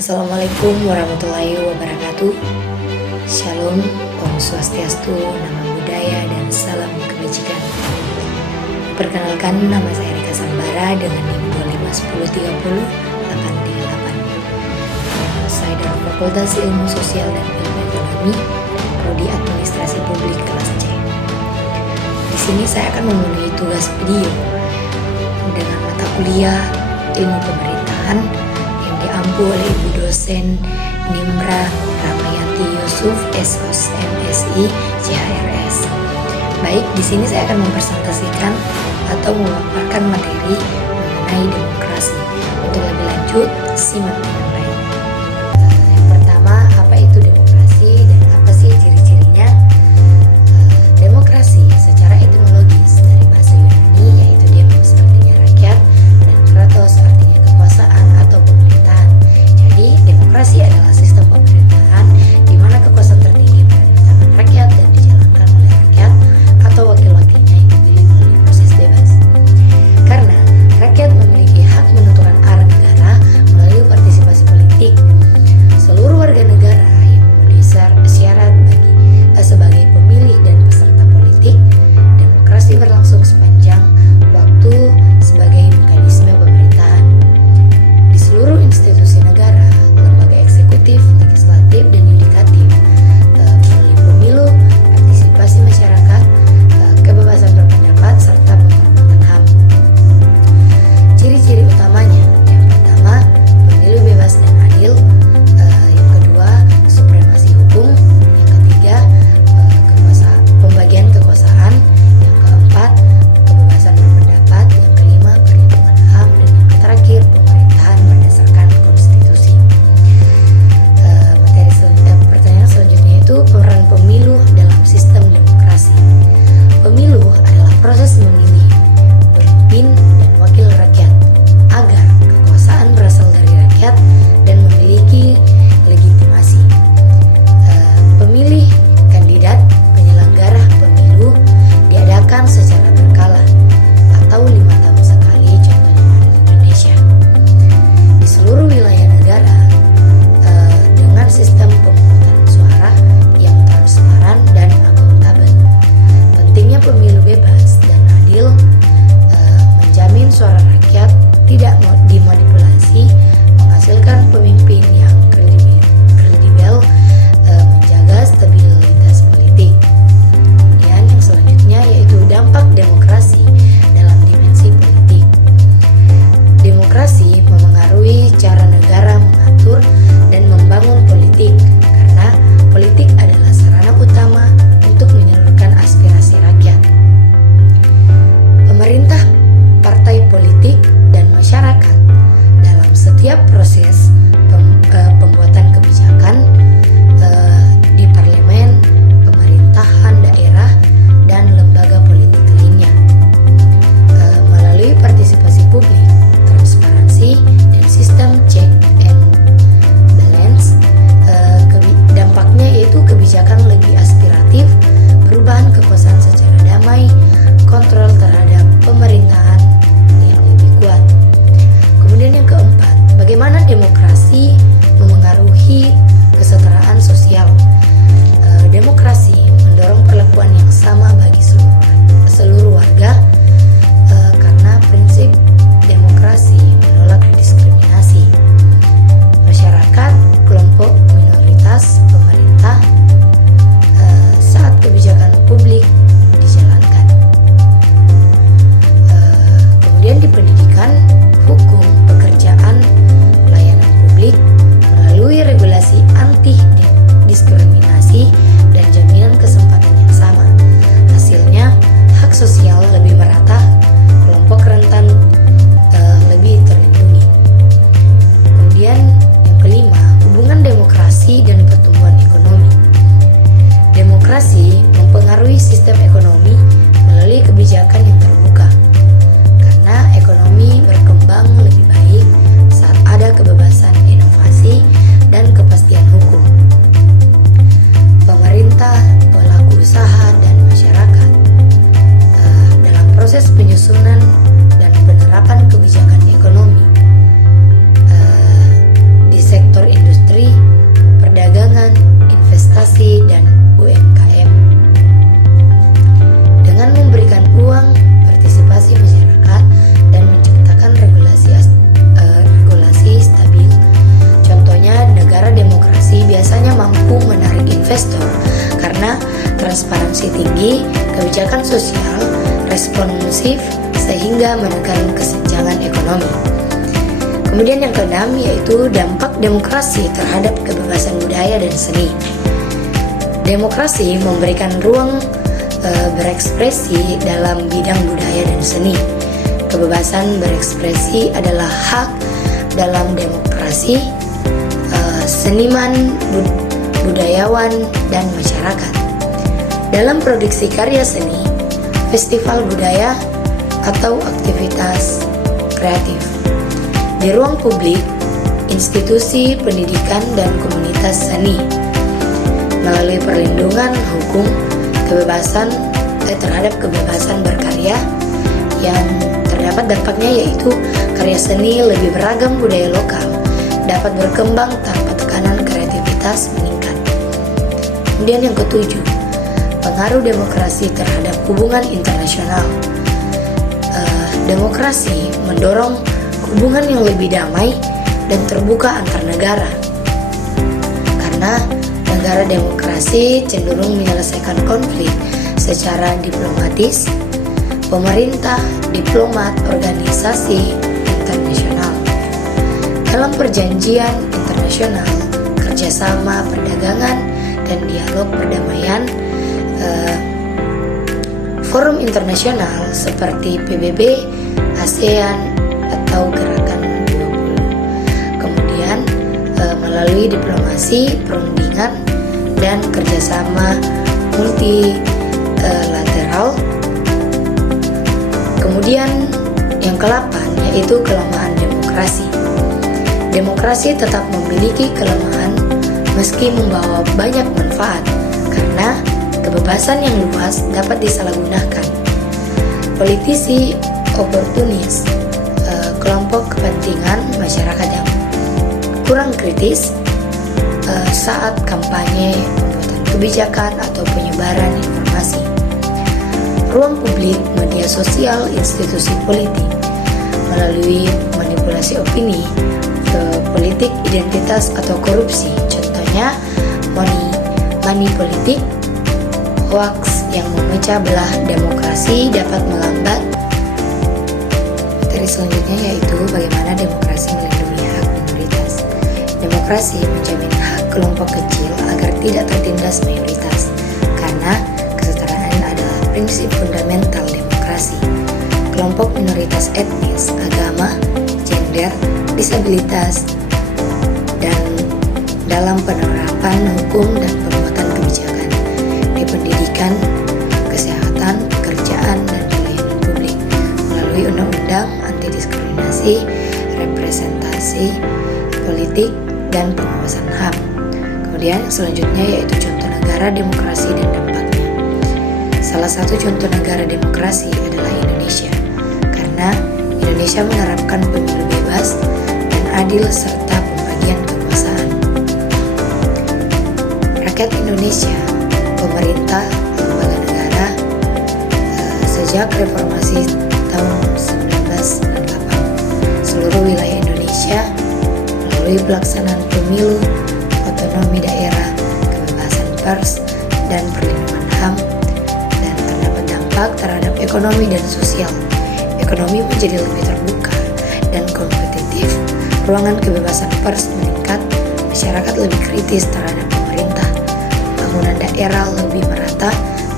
Assalamualaikum warahmatullahi wabarakatuh. Shalom, Om Swastiastu, Namo Buddhaya, dan salam kebajikan. Perkenalkan, nama saya Rika Sambara dengan NIM 25103088. Saya dari Fakultas Ilmu Sosial dan Ilmu Ekonomi, Prodi Administrasi Publik kelas C. Di sini saya akan memenuhi tugas video dengan mata kuliah Ilmu Pemerintahan yang diampu oleh Ibu dosen Nimra Ramayanti Yusuf, SOS MSI CHRS. Baik, di sini saya akan mempresentasikan atau memaparkan materi mengenai demokrasi. Untuk lebih lanjut, simak dengan baik. Yang pertama, apa itu demokrasi dan apa sih ciri-cirinya? Demokrasi secara etimologis dari bahasa Yunani yaitu demos artinya rakyat dan kratos artinya kekuasaan atau pemerintahan. Jadi demokrasi adalah sistem pemerintahan di mana kekuasaan tertinggi berada di tangan rakyat dan dijalankan oleh rakyat atau wakil-wakilnya yang dipilih melalui proses bebas. Karena rakyat memiliki hak menentukan arah negara melalui partisipasi politik, seluruh warga negara yang memenuhi syarat sebagai pemilih dan peserta politik, demokrasi berlangsung sepanjang waktu sebagai mekanisme pemerintahan. Di seluruh institusi negara, lembaga eksekutif, legislatif, dan yudikatif, melalui pemilu, partisipasi masyarakat, kebebasan berpendapat, serta penghormatan HAM. Ciri-ciri utamanya, yang pertama, pemilu bebas dan adil, yang kedua, supremasi hukum, yang ketiga, pembagian kekuasaan, yang keempat, kebebasan berpendapat, yang kelima, perlindungan HAM, dan yang terakhir, pemerintahan berdasarkan konstitusi. Pertanyaan selanjutnya itu peran pemilu dalam sistem demokrasi. Pemilu adalah proses memilih pemimpin dan wakil rakyat agar kekuasaan berasal dari rakyat dan memiliki legitimasi. Pemilih kandidat penyelenggara pemilu diadakan secara berkala atau 5 tahun sekali, contohnya ada di Indonesia. Di seluruh wilayah negara dengan sistem pemungutan suara yang transparan dan akuntabel. Pentingnya pemilu bebas dan adil menjamin suara rakyat tidak dimanipulasi, menghasilkan pemimpin yang kredibel, menjaga stabilitas politik. Kemudian yang selanjutnya yaitu dampak demokrasi dalam dimensi politik. Demokrasi memengaruhi cara negara mengatur dan membangun politik karena politik adalah sarana utama untuk menyalurkan aspirasi rakyat. Pemerintah, partai politik, dan masyarakat dalam setiap proses pembuatan kebijakan di parlemen, pemerintahan daerah, dan lembaga politik lainnya melalui partisipasi publik, transparansi, dan sistem check and balance. Dampaknya yaitu kebijakan lebih aspiratif, perubahan kekuasaan secara damai, kontrol terhadap pemerintahan yang lebih kuat. Kemudian yang keempat, bagaimana demokrasi memengaruhi kesetaraan sosial. Demokrasi mendorong perlakuan yang sama bagi seluruh warga karena prinsip demokrasi menolak diskriminasi. Masyarakat, kelompok minoritas, pemerintah saat kebijakan publik dijalankan. Kemudian di pendidikan, hukum, pekerjaan, pelayanan publik melalui regulasi anti diskriminasi dan jaminan kesempatan yang sama. Hasilnya, hak sosial lebih merata, kelompok rentan lebih terlindungi. Kemudian yang kelima, hubungan demokrasi dan pertumbuhan ekonomi. Demokrasi mempengaruhi sistem ekonomi melalui kebijakan yang terbuka, karena ekonomi berkembang lebih baik saat ada kebebasan inovasi dan kepastian hukum. kebijakan sosial responsif sehingga menekan kesenjangan ekonomi. Kemudian yang keenam yaitu dampak demokrasi terhadap kebebasan budaya dan seni. Demokrasi memberikan ruang berekspresi dalam bidang budaya dan seni. Kebebasan berekspresi adalah hak dalam demokrasi seniman, budayawan, dan masyarakat. Dalam produksi karya seni, festival budaya, atau aktivitas kreatif. Di ruang publik, institusi pendidikan dan komunitas seni melalui perlindungan hukum terhadap kebebasan berkarya yang terdapat dampaknya yaitu karya seni lebih beragam, budaya lokal dapat berkembang tanpa tekanan kreativitas meningkat. Kemudian yang ketujuh, pengaruh demokrasi terhadap hubungan internasional. Demokrasi mendorong hubungan yang lebih damai dan terbuka antar negara. Karena negara demokrasi cenderung menyelesaikan konflik secara diplomatis, pemerintah, diplomat, organisasi internasional. Dalam perjanjian internasional, kerjasama perdagangan, dan dialog perdamaian, forum internasional seperti PBB, ASEAN, atau Gerakan 20. Kemudian melalui diplomasi, perundingan, dan kerjasama multilateral. Kemudian yang ke-8 yaitu kelemahan demokrasi. Demokrasi tetap memiliki kelemahan meski membawa banyak manfaat karena kebebasan yang luas dapat disalahgunakan. Politisi oportunis, kelompok kepentingan masyarakat yang kurang kritis saat kampanye, pembuatan kebijakan, atau penyebaran informasi. Ruang publik, media sosial, institusi politik melalui manipulasi opini, politik identitas atau korupsi. Contohnya money politik, hoax yang memecah belah demokrasi dapat melambat. Materi selanjutnya yaitu bagaimana demokrasi melindungi hak minoritas. Demokrasi menjamin hak kelompok kecil agar tidak tertindas mayoritas, karena kesetaraan adalah prinsip fundamental demokrasi. Kelompok minoritas etnis, agama, gender, disabilitas, dan dalam penerapan hukum dan pembuatan kebijakan di pendidikan, kesehatan, pekerjaan, dan pelayanan publik melalui undang-undang anti diskriminasi, representasi politik, dan pengawasan HAM. Kemudian yang selanjutnya yaitu contoh negara demokrasi dan dampaknya. Salah satu contoh negara demokrasi adalah Indonesia, karena Indonesia menerapkan pemilu bebas dan adil serta pembagian kekuasaan. Rakyat Indonesia, pemerintah, lembaga negara, sejak reformasi tahun 1998, seluruh wilayah Indonesia melalui pelaksanaan pemilu, otonomi daerah, kebebasan pers, dan perlindungan HAM, dan terdapat dampak terhadap ekonomi dan sosial. Ekonomi menjadi lebih terbuka dan kompetitif, ruangan kebebasan pers meningkat, masyarakat lebih kritis terhadap pemerintah, pembangunan daerah lebih merata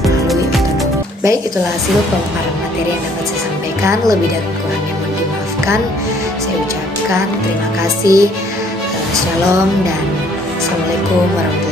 melalui otonomi. Baik, itulah hasil pemaparan materi yang dapat saya sampaikan. Lebih dan kurangnya mohon dimaafkan. Saya ucapkan terima kasih. Shalom dan Assalamualaikum warahmatullahi wabarakatuh.